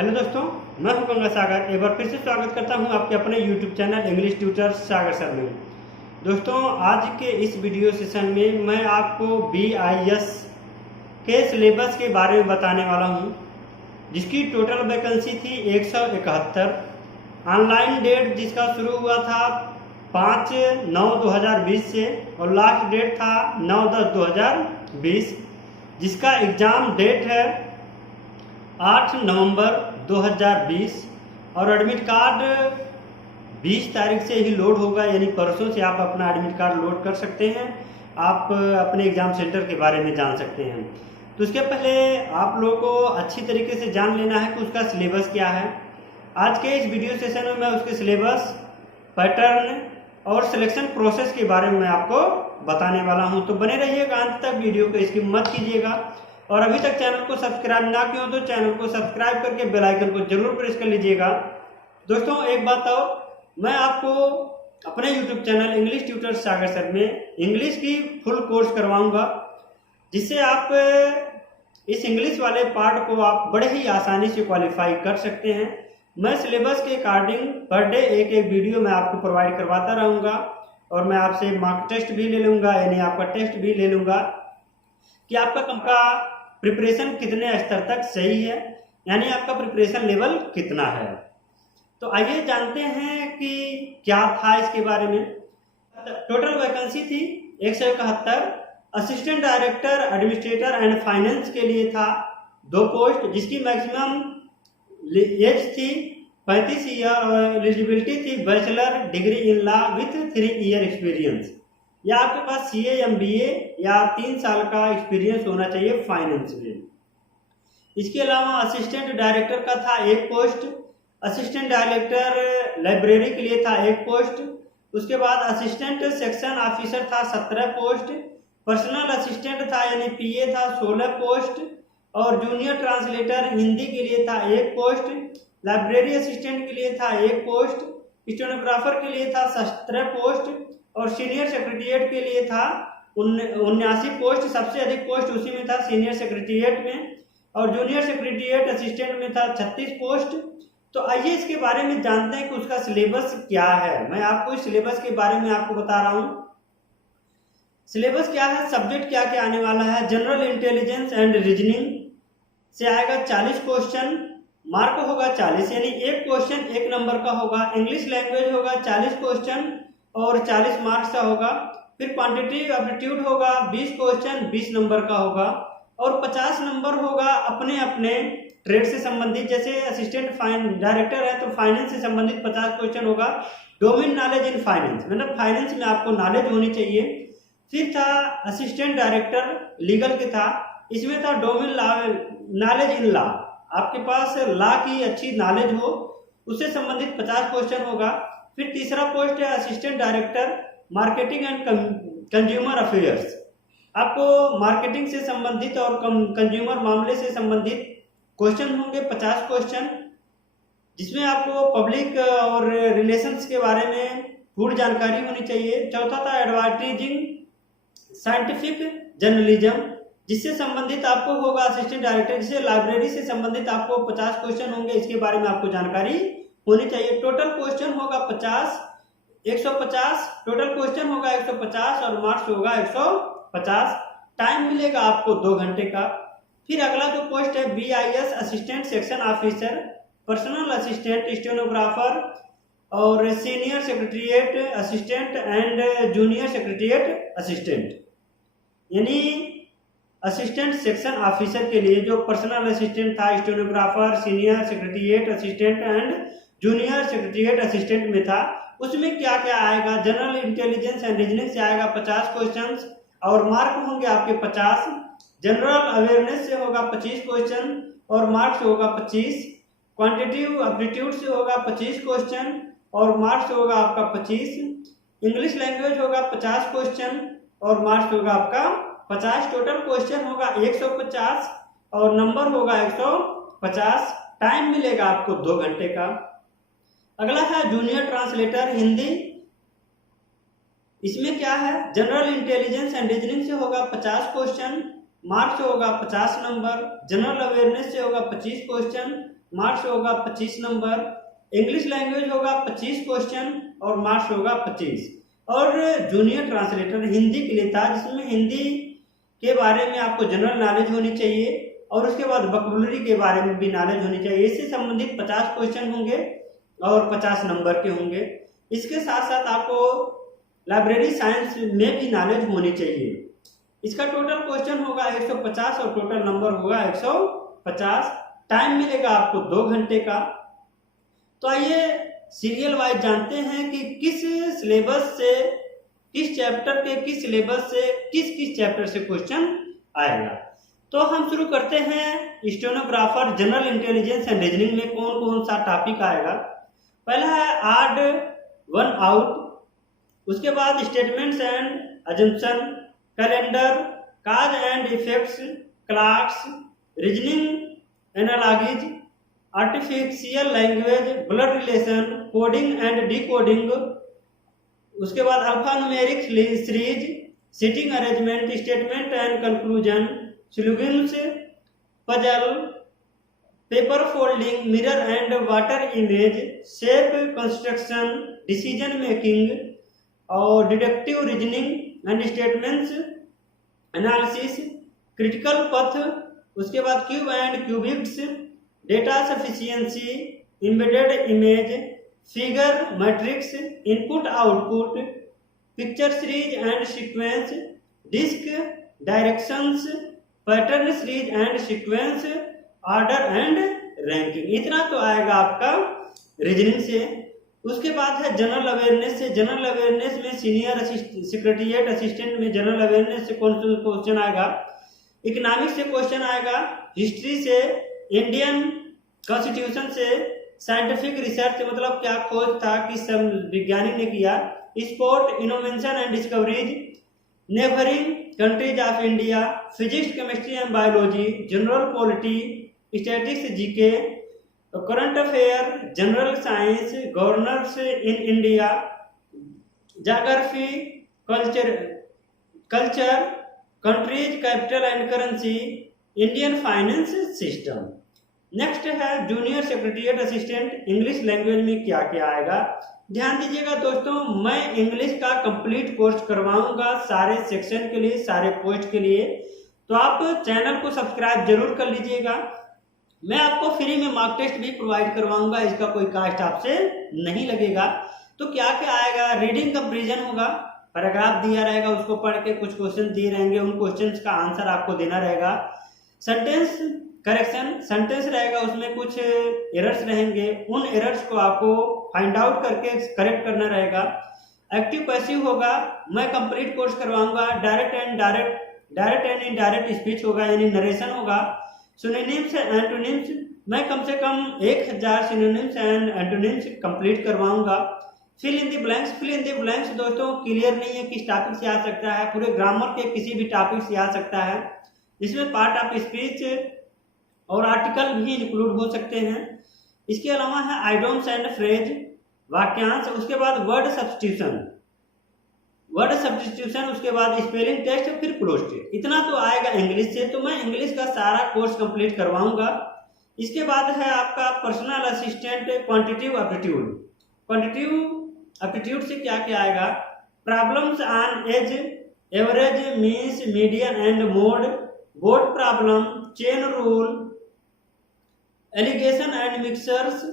Hello दोस्तों, मैं हूं गंगा सागर। एक बार फिर से स्वागत करता हूं आपके अपने यूट्यूब चैनल इंग्लिश ट्यूटर सागर सर में। दोस्तों, आज के इस वीडियो सेशन में मैं आपको BIS के सिलेबस के बारे में बताने वाला हूं, जिसकी टोटल वैकेंसी थी 171। ऑनलाइन डेट जिसका शुरू हुआ था 5/9/2020 से और लास्ट डेट था 9/10/2020, जिसका एग्ज़ाम डेट है 8 नवंबर 2020 और एडमिट कार्ड 20 तारीख से ही लोड होगा, यानी परसों से आप अपना एडमिट कार्ड लोड कर सकते हैं। आप अपने एग्ज़ाम सेंटर के बारे में जान सकते हैं। तो उसके पहले आप लोगों को अच्छी तरीके से जान लेना है कि उसका सिलेबस क्या है। आज के इस वीडियो सेशन में मैं उसके सिलेबस, पैटर्न और सिलेक्शन प्रोसेस के बारे में आपको बताने वाला हूं। तो बने रहिएगा अंत तक, वीडियो को स्किप मत कीजिएगा। और अभी तक चैनल को सब्सक्राइब ना किया हो तो चैनल को सब्सक्राइब करके बेल आइकन को जरूर प्रेस कर लीजिएगा। दोस्तों, एक बात और, मैं आपको अपने YouTube चैनल इंग्लिश ट्यूटर सागर सर में इंग्लिश की फुल कोर्स करवाऊंगा, जिससे आप इस इंग्लिश वाले पार्ट को आप बड़े ही आसानी से क्वालिफाई कर सकते हैं। मैं सिलेबस के अकॉर्डिंग पर डे एक वीडियो मैं आपको प्रोवाइड करवाता रहूँगा और मैं आपसे मार्क टेस्ट भी ले लूँगा, यानी आपका टेस्ट भी ले लूँगा कि आपका प्रिपरेशन कितने स्तर तक सही है, यानी आपका प्रिपरेशन लेवल कितना है। तो आइए जानते हैं कि क्या था इसके बारे में। टोटल वैकेंसी थी 171। Assistant director administrator and finance के लिए था 2 पोस्ट, जिसकी मैक्सिमम एज थी 35 ईयर और एलिजिबिलिटी थी bachelor degree in law with 3 year experience, या आपके पास CA MBA या 3 साल का एक्सपीरियंस होना चाहिए फाइनेंस में। इसके अलावा असिस्टेंट डायरेक्टर का था 1 पोस्ट, असिस्टेंट डायरेक्टर लाइब्रेरी के लिए था 1 पोस्ट, उसके बाद असिस्टेंट सेक्शन ऑफिसर था 17 पोस्ट, पर्सनल असिस्टेंट था यानी PA था 16 पोस्ट, और जूनियर ट्रांसलेटर हिंदी के लिए था 1 पोस्ट, लाइब्रेरी असिस्टेंट के लिए था 1 पोस्ट, स्टेनोग्राफर के लिए था 17 पोस्ट, और सीनियर सेक्रेटरिएट के लिए था 79 पोस्ट। सबसे अधिक पोस्ट उसी में था, सीनियर सेक्रेटरिएट में, और जूनियर सेक्रेटरिएट असिस्टेंट में था 36 पोस्ट। तो आइए इसके बारे में जानते हैं कि उसका सिलेबस क्या है। मैं आपको इस सिलेबस के बारे में आपको बता रहा हूँ। सिलेबस क्या है, सब्जेक्ट क्या क्या आने वाला है। जनरल इंटेलिजेंस एंड रीजनिंग से आएगा 40 क्वेश्चन, मार्क होगा 40, यानी 1 क्वेश्चन 1 नंबर का होगा। इंग्लिश लैंग्वेज होगा 40 क्वेश्चन और 40 मार्क्स का होगा। फिर क्वांटिटेटिव एप्टीट्यूड होगा 20 क्वेश्चन 20 नंबर का होगा, और 50 नंबर होगा अपने अपने ट्रेड से संबंधित। जैसे असिस्टेंट डायरेक्टर है तो फाइनेंस से संबंधित 50 क्वेश्चन होगा। डोमेन नॉलेज इन फाइनेंस, मतलब फाइनेंस में आपको नॉलेज होनी चाहिए। फिर था असिस्टेंट डायरेक्टर लीगल के था, इसमें था डोमेन नॉलेज इन लॉ, आपके पास लॉ की अच्छी नॉलेज हो, उससे संबंधित 50 क्वेश्चन होगा। फिर तीसरा पोस्ट है assistant director marketing and consumer affairs, आपको मार्केटिंग से संबंधित और कंज्यूमर मामले से संबंधित क्वेश्चन होंगे 50 क्वेश्चन, जिसमें आपको पब्लिक और रिलेशंस के बारे में पूर्ण जानकारी होनी चाहिए। चौथा था एडवर्टाइजिंग साइंटिफिक जर्नलिज्म, जिससे संबंधित आपको होगा असिस्टेंट डायरेक्टर। जिससे लाइब्रेरी से संबंधित आपको 50 क्वेश्चन होंगे, इसके बारे में आपको जानकारी होनी चाहिए। टोटल क्वेश्चन होगा 150 टोटल क्वेश्चन होगा 150 और मार्क्स होगा 150। टाइम मिलेगा आपको 2 घंटे का। फिर अगला जो पोस्ट है BIS assistant section officer, personal assistant, stenographer और senior secretariat assistant and junior secretariat assistant, यानी असिस्टेंट सेक्शन ऑफिसर के लिए जो पर्सनल असिस्टेंट था, stenographer, senior secretariat assistant and junior secretariat assistant में था, उसमें क्या क्या आएगा। जनरल इंटेलिजेंस एंड रीजनिंग से आएगा 50 क्वेश्चंस और मार्क होंगे आपके 50। जनरल अवेयरनेस से होगा 25 क्वेश्चन और मार्क्स होगा 25। क्वांटिटेटिव एप्टीट्यूड से होगा 25 क्वेश्चन और मार्क्स होगा आपका 25। इंग्लिश लैंग्वेज होगा 50 क्वेश्चन और मार्क्स होगा आपका 50। टोटल क्वेश्चन होगा 150 और नंबर होगा 150। टाइम मिलेगा आपको 2 घंटे का। अगला है जूनियर ट्रांसलेटर हिंदी, इसमें क्या है, जनरल इंटेलिजेंस एंड रीजनिंग से होगा 50 क्वेश्चन, मार्क्स होगा 50 नंबर। जनरल अवेयरनेस से होगा 25 क्वेश्चन मार्क्स होगा 25 नंबर। इंग्लिश लैंग्वेज होगा 25 क्वेश्चन और मार्क्स होगा 25। और जूनियर ट्रांसलेटर हिंदी के लिए था, जिसमें हिंदी के बारे में आपको जनरल नॉलेज होनी चाहिए और उसके बाद वोकैबुलरी के बारे में भी नॉलेज होनी चाहिए। इससे संबंधित 50 क्वेश्चन होंगे और 50 नंबर के होंगे। इसके साथ साथ आपको लाइब्रेरी साइंस में भी नॉलेज होनी चाहिए। इसका टोटल क्वेश्चन होगा 150 और टोटल नंबर होगा 150। टाइम मिलेगा आपको 2 घंटे का। तो आइए सीरियल वाइज जानते हैं कि किस सिलेबस से, किस चैप्टर के किस सिलेबस से किस किस चैप्टर से क्वेश्चन आएगा। तो हम शुरू करते हैं stenographer general intelligence and reasoning में कौन कौन सा टॉपिक आएगा। पहला है ऑड वन आउट, उसके बाद statements and assumption, calendar, cause and effects, clocks, reasoning analogies, artificial language, blood relation, coding and decoding, उसके बाद alpha numeric series, sitting arrangement, statement and conclusion, slogans, puzzle, paper folding, mirror and water image, shape construction, decision making और deductive reasoning and statements analysis, critical path, उसके बाद cube and cubics, data sufficiency, embedded image, figure matrix, input output, picture series and sequence, disc directions, pattern series and sequence, order and ranking. इतना तो आएगा आपका reasoning से। उसके बाद है जनरल अवेयरनेस से। जनरल अवेयरनेस में सीनियर सेक्रेटरीट असिस्टेंट में जनरल अवेयरनेस से कौन सा क्वेश्चन आएगा। इकोनॉमिक्स से क्वेश्चन आएगा, हिस्ट्री से, इंडियन कॉन्स्टिट्यूशन से, साइंटिफिक रिसर्च मतलब क्या खोज था, किस वैज्ञानिक ने किया, sport, innovation and discoveries, neighbouring countries of India, physics, chemistry and biology, general polity, statistics, GK, current affair, general science, governors in India, geography, culture, countries, capital and currency, Indian finance system. Next है junior secretariat assistant. English language में क्या क्या आएगा, ध्यान दीजिएगा दोस्तों। मैं English का कंप्लीट कोर्स करवाऊंगा सारे सेक्शन के लिए, सारे पोस्ट के लिए, तो आप चैनल को सब्सक्राइब जरूर कर लीजिएगा। मैं आपको फ्री में मॉक टेस्ट भी प्रोवाइड करवाऊंगा, इसका कोई कास्ट आपसे नहीं लगेगा। तो क्या क्या आएगा, रीडिंग कंपैरिजन होगा, पैराग्राफ दिया रहेगा, उसको पढ़ के कुछ क्वेश्चन दिए रहेंगे, उन क्वेश्चंस का आंसर आपको देना रहेगा। सेंटेंस करेक्शन, सेंटेंस रहेगा, उसमें कुछ एरर्स रहेंगे, उन एरर्स को आपको फाइंड आउट करके करेक्ट करना रहेगा। एक्टिव पैसिव होगा, मैं कंप्लीट कोर्स करवाऊंगा। डायरेक्ट एंड इनडायरेक्ट स्पीच होगा, यानी नरेशन होगा। सिनोनिम्स एंड एंटोनिम्स, मैं कम से कम 1000 सिनोनिम्स एंड एंटोनिम्स कंप्लीट करवाऊंगा। Fill in the blanks, fill in the blanks दोस्तों क्लियर नहीं है किस टॉपिक से आ सकता है, पूरे ग्रामर के किसी भी टॉपिक से आ सकता है। इसमें पार्ट ऑफ स्पीच और आर्टिकल भी इंक्लूड हो सकते हैं। इसके अलावा है आइडियम्स एंड फ्रेज, वाक्यांश, उसके बाद वर्ड सब्स्टिट्यूशन, उसके बाद स्पेलिंग टेस्ट, फिर प्रोस्ट। इतना तो आएगा इंग्लिश से, तो मैं इंग्लिश का सारा कोर्स कंप्लीट करवाऊंगा। इसके बाद है आपका personal assistant quantitative aptitude. Quantitative aptitude से क्या क्या आएगा, problems on age, average, means, median and mode, boat problem, chain rule, alligation and mixtures,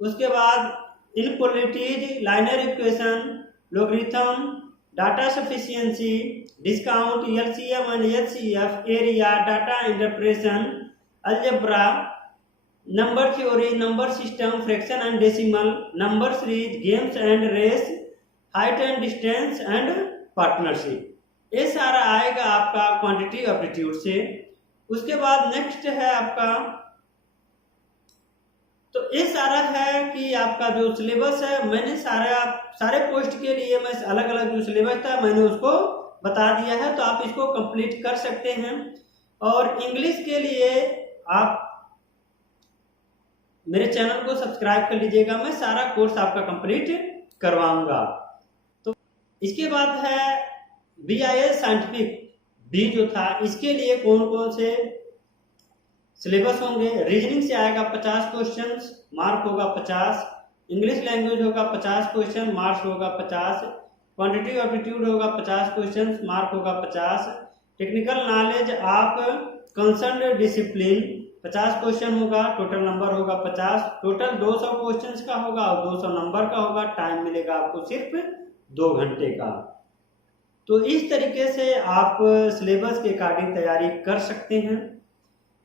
उसके बाद inequalities, linear equation, logarithm, data sufficiency, discount, LCM and HCF, area, data interpretation, algebra, number theory, number system, fraction and decimal, number series, games and race, height and distance and partnership. ये सारा आएगा आपका quantity aptitude से। उसके बाद next है आपका, तो ये सारा है कि आपका जो सिलेबस है, मैंने सारे पोस्ट के लिए मैं अलग अलग जो सिलेबस था मैंने उसको बता दिया है, तो आप इसको कंप्लीट कर सकते हैं। और इंग्लिश के लिए आप मेरे चैनल को सब्सक्राइब कर लीजिएगा, मैं सारा कोर्स आपका कंप्लीट करवाऊंगा। तो इसके बाद है BIS साइंटिफिक बी जो था, इसके लिए कौन कौन से सिलेबस होंगे। रीजनिंग से आएगा 50 क्वेश्चन, मार्क होगा 50। इंग्लिश लैंग्वेज होगा 50 क्वेश्चन, मार्क्स होगा 50। क्वांटिटी एप्टीट्यूड होगा 50 क्वेश्चन, मार्क होगा 50। टेक्निकल नॉलेज आप कंसर्न डिसिप्लिन 50 क्वेश्चन होगा, टोटल नंबर होगा 50। टोटल 200 क्वेश्चन का होगा और 200 नंबर का होगा। टाइम मिलेगा आपको सिर्फ 2 घंटे का। तो इस तरीके से आप सिलेबस के अकॉर्डिंग तैयारी कर सकते हैं।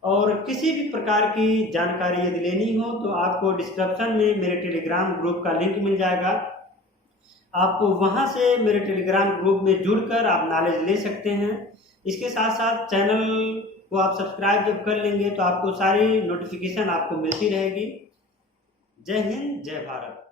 और किसी भी प्रकार की जानकारी यदि लेनी हो तो आपको डिस्क्रिप्शन में मेरे टेलीग्राम ग्रुप का लिंक मिल जाएगा। आप वहां से मेरे टेलीग्राम ग्रुप में जुड़कर आप नॉलेज ले सकते हैं। इसके साथ साथ चैनल को आप सब्सक्राइब जब कर लेंगे तो आपको सारी नोटिफिकेशन आपको मिलती रहेगी। जय हिंद, जय भारत।